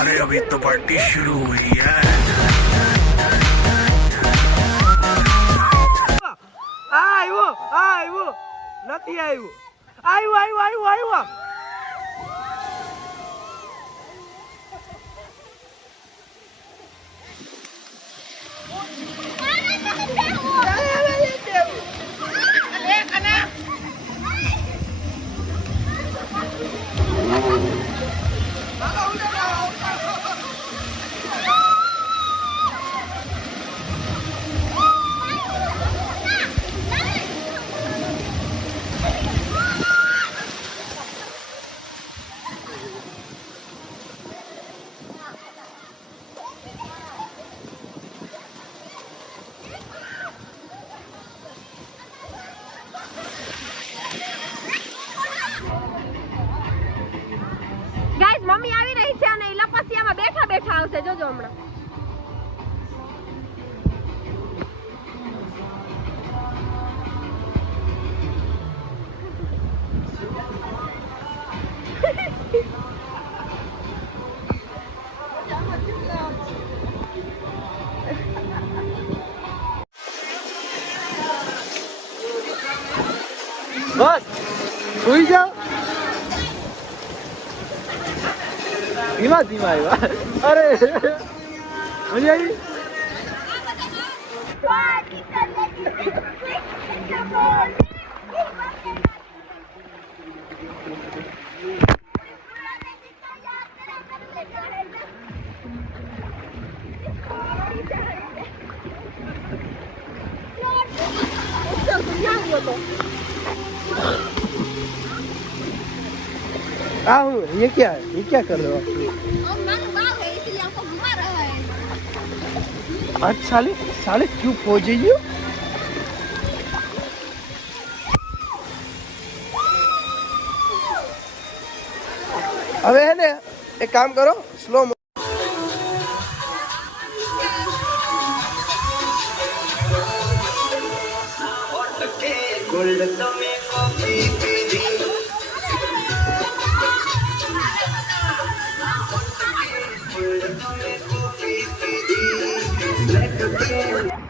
अरे अभी तो पार्टी शुरू हुई है આ આવ્યો આ આવ્યો નથી આવ્યો આવ્યો આવ્યો આવ્યો આવ્યો આવશે જોજો હમણાં. બસ સુઈ જાઓ. ધીમા ધીમા આવ્યા અરે મજા આવી आ हूँ ये क्या है ये क्या कर रहे हो आप आज साले साले क्यों खो जाइए હવે હે ને એક કામ કરો સ્લો હા લાવ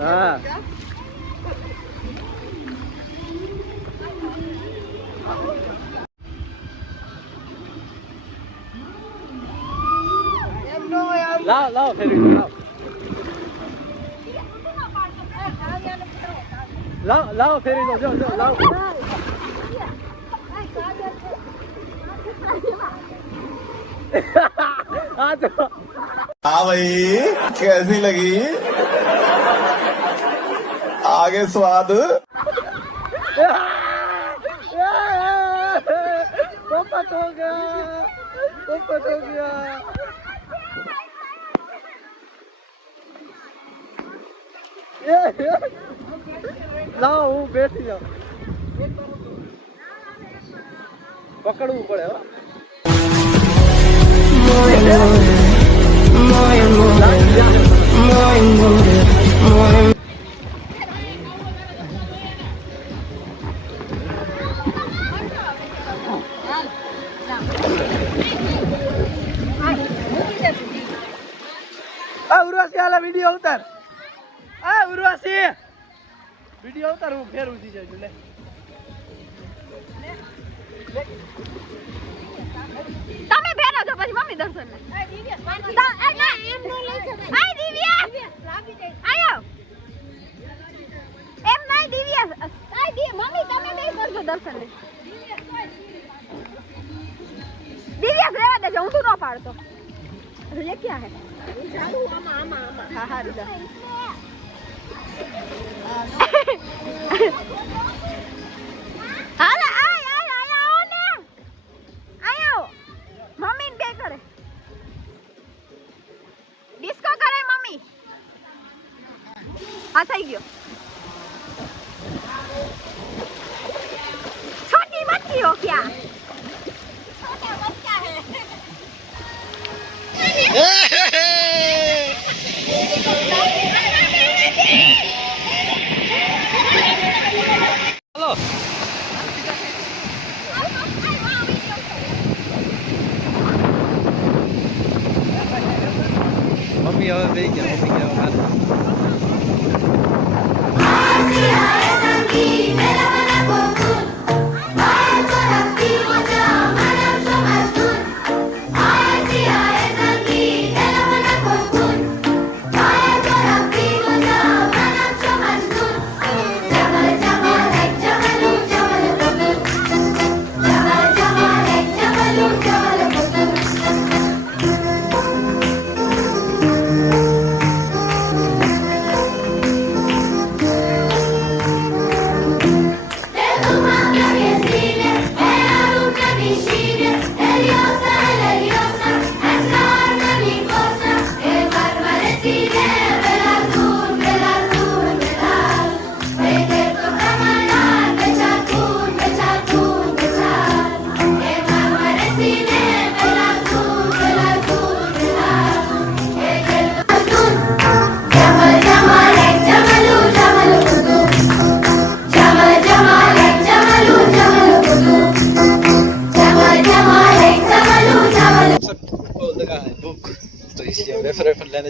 à. lao lao phải đừng lao lao lao phải đừng lao lao lao हाँ भाई कैसी लगी abençoado. Opa, Tonga! Opa, Tonga! ના હું બેઠી જાઉં પકડવું પડે દર્શન ને દિવ્યા રહેવા દેજો હું તું ન પાડતો ये क्या है હા હા આ થઈ ગયો છોટી મચ્છીઓ ક્યાં Hello. મમ્મી હવે બે ગયા મમ્મી ગયા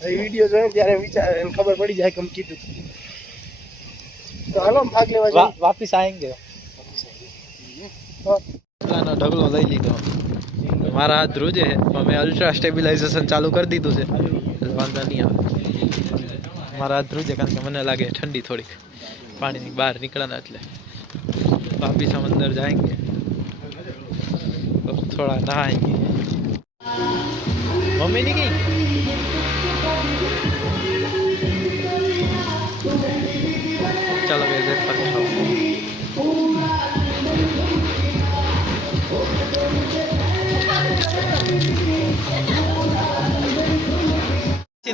એ વીડિયો જોયો ત્યારે વિચાર એને ખબર પડી જાય કે કીધું. તો હાલો ભાગ લેવા જાય વાપિસ આવેંગે પેલાનો ઢગલો લઈ લીધો. મારા હાથ ધ્રુજે પણ મેં અલ્ટ્રા સ્ટેબિલાઇઝેશન ચાલુ કરી દીધું છે. વાંધો નહીં આવે. મારા હાથ ધ્રુજે કારણ કે મને લાગે ઠંડી થોડીક. પાણીની બહાર નીકળાના એટલે. વાપિસ હમ અંદર જાયંગે. થોડા નહાયંગે. મમ્મી ની ગઈ?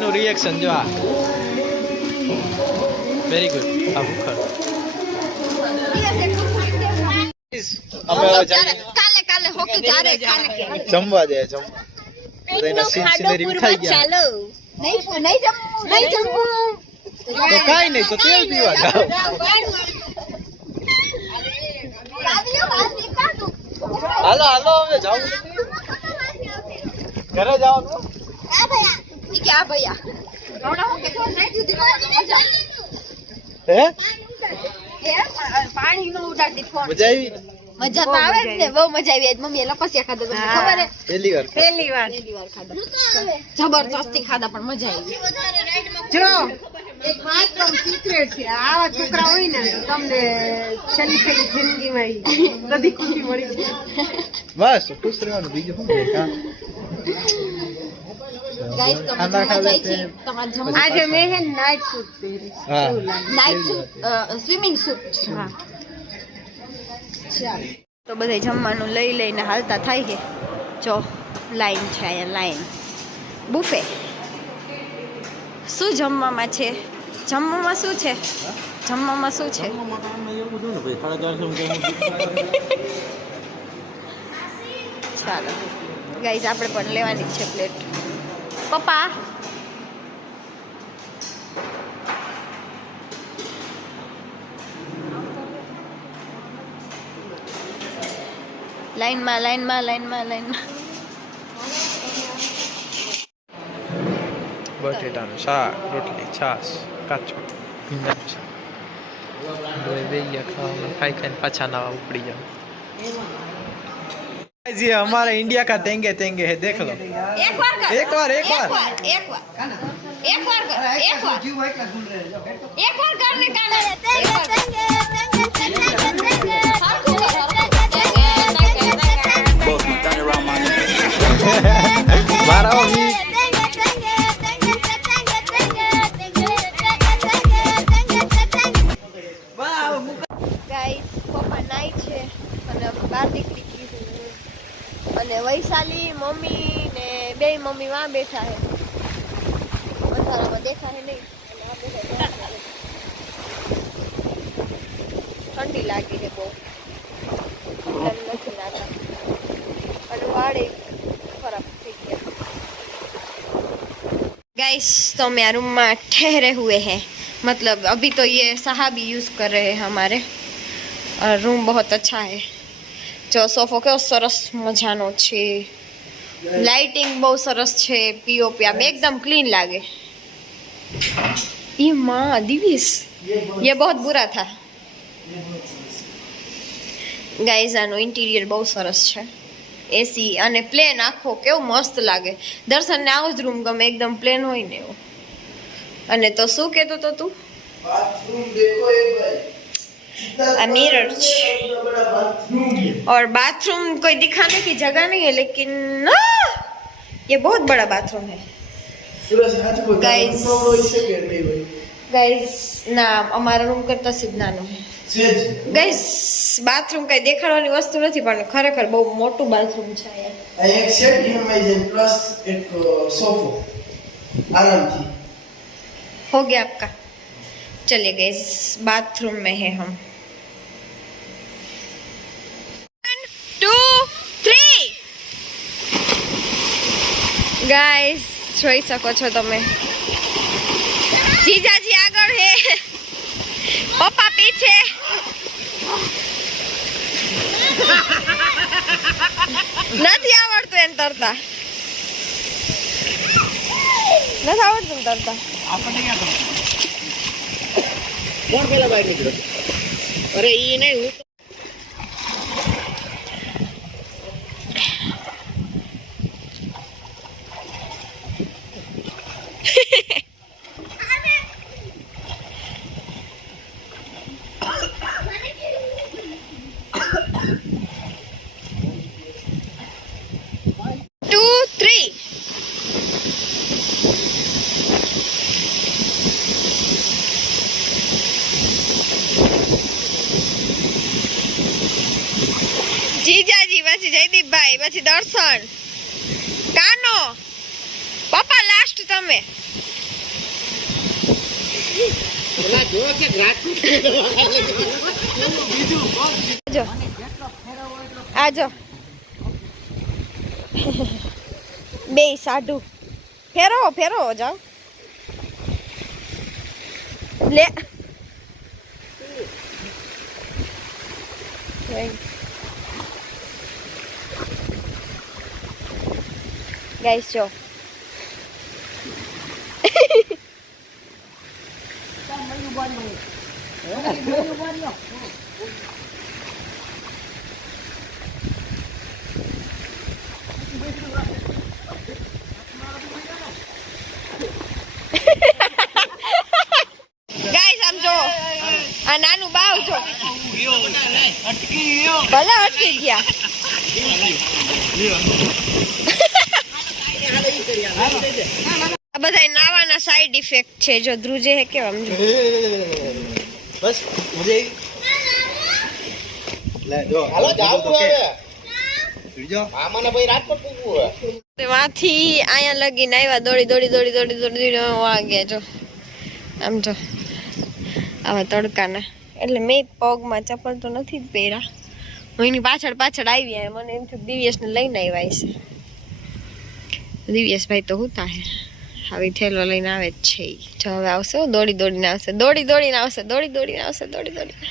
નું રિએક્શન જો આ. વેરી ગુડ આ ભૂખર અમે કાલે કાલે હોકી જમવા જાય. જમવા તો એના સીન સિનેરી વિખાઈ નહીં નહીં જમવું નહીં જમવું. તો કાઈ નહીં તો તેલ પીવા જાઓ. હાલો હાલો હવે જાવ ઘરે જવાનું ક્યાં ભૈયા. હમણાં હું? કેટલો નાઈટ સુધી મજા હે પાણી નો ઉડાડતી ફોન મજા આવી? મજા તો આવે જ ને બહુ મજા આવી આજ મમ્મીએ લપસિયા ખાધા તમને ખબર હે? પહેલી વાર પહેલી વાર. પહેલી વાર ખાધા. જબરજસ્તી ખાધા પણ મજા આવી જો એક વાત તો સિક્રેટ છે. આવા છોકરા હોય ને તમને છેલ્લી છેલ્લી જિંદગીમાં બધી ખુશી મળી છે બસ ખુશ રહેવાનું. બીજું શું? આજે મેં હે નાઇટ સૂટ પહેરી નાઇટ સૂટ સ્વિમિંગ સૂટ હા તો બધે જમવાનું લઈ લઈને હાલતા થાય છે। જો લાઈન છે અહીંયા લાઈન બુફે શું જમવામાં છે? જમવામાં શું છે? જમવામાં શું છે? ચાલો. ગાઈઝ આપણે પણ લેવાની જ છે પ્લેટ પપ્પા લાઈનમાં લાઈનમાં લાઈનમાં લાઈનમાં બટેટાનું શાક, રોટલી, છાશ, કાચો ભીંડા શાક. હવે બેહીએ ખાવામાં, ખાઈ ખાઈને પાછા નાવા ઉપડી જાવ जी हमारा इंडिया का देंगे देंगे है देख लो एक बार कर एक बार एक बार एक बार एक बार एक बार एक बार कर निकाले देंगे देंगे देंगे देंगे देंगे देंगे વૈશાલી મમ્મી ને બે મમ્મી વાં બેઠા છે અંધારામાં દેખાય નહીં અને આ બધા ઠંડી લાગી છે બહુ નથી લાગતા અને વાળી ખરાબ થઈ ગયા गाइस तो मैं रूम में ठहरे हुए हैं मतलब अभी तो ये साहब यूज़ कर रहे हैं हमारे और रूम बहुत अच्छा है જો સોફો કેવો સરસ મજાનો છે લાઇટિંગ બહુ સરસ છે પીઓપી આમ એકદમ ક્લીન લાગે એ માં દિવીસ ये बहुत बुरा था ગાઈઝ આનું ઇન્ટિરિયર બહુ સરસ છે એસી અને પ્લેન આખો કેવું મસ્ત લાગે દર્શનને આવો જ રૂમ ગમે એકદમ પ્લેન હોય ને એવો અને તો શું કહેતો તો તું बाथरूम देखो एक बार आ मिरर और बाथरूम कोई दिखाने की जगह नहीं है लेकिन आ, ये बहुत बड़ा बाथरूम है पूरा हाथ को Guys. प्रोब्लो इससे कर नहीं भाई ગાઈઝ ના અમારા રૂમ કરતા સીધ નાનું सेज ગાઈઝ બાથરૂમ કઈ દેખાડવાની વસ્તુ નથી પણ ખરેખર બહુ મોટું બાથરૂમ છે અહીંયા एक सेट है मैं प्लस एक सोफो आराम थी हो गया आपका चलिए गए बाथरूम में है हम टू थ्री ગાઈસ જોઈ શકો છો તમે જીજાજી આગળ હે પપ્પા પીછે નથી આવડતું એને તરતા નથી આવડતું ને તરતા कौन કોણ પેલા બહાર નીકળ્યો અરે એ નહીં હું આજો. આજો. બે સાઢું ફેરો ફેરો જાઓ. લે. ગાઈસ જો ગાઈસ આમ જો નાનું બાવ અટકી ગયા. આ બધા નાવાના સાઈડ ઇફેક્ટ છે, જો ધ્રુજે હે કેમ આમ જો. બસ ઉડી લે જો હાલો જાવ તો કે. વાથી અહીંયા લગીને આવ્યા દોડી દોડી દોડી દોડી દોડી વાગ્યા જો. આમ આવા તડકાના. એટલે મેં પગમાં ચપ્પલ તો નથી જ પહેર્યા. હું એની પાછળ પાછળ આવી મને એમ દિવ્યેશને લઈને આવ્યા છે દિવ્યેશભાઈ તો હું. તાહે આવી થેલો લઈને આવે જ છે ઈ. જો હવે આવશે હો, દોડી દોડીને આવશે દોડી દોડીને આવશે દોડી દોડીને આવશે દોડી દોડીને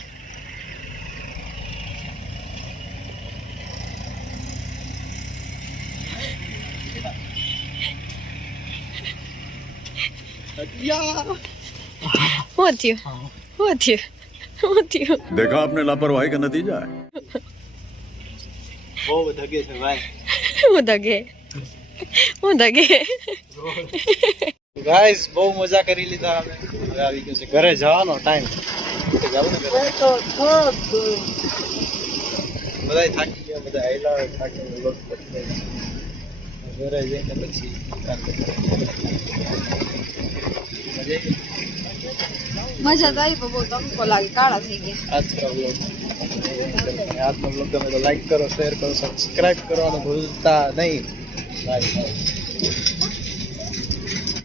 શું થયું શું થયું શું થયું देखा आपने लापरवाही का नतीजा है બહુ ધગે છે ભાઈ હું દગે હું દગે ગાઈસ બહુ મજા કરી લીધા અમે. હવે આવી ગયો છે. ઘરે જવાનો ટાઈમ બધા થાકી ગયા બધા આયલા થાકી ઘરે જઈને પછી કામ કરીએ. મજા તો આવી બહુ તમકો લાગે કાળા થઈ ગયા. આજનો બ્લોગ આજનો બ્લોગ ગમે તો લાઈક કરો શેર કરો સબસ્ક્રાઇબ કરવાનું ભૂલતા નહીં. 来一二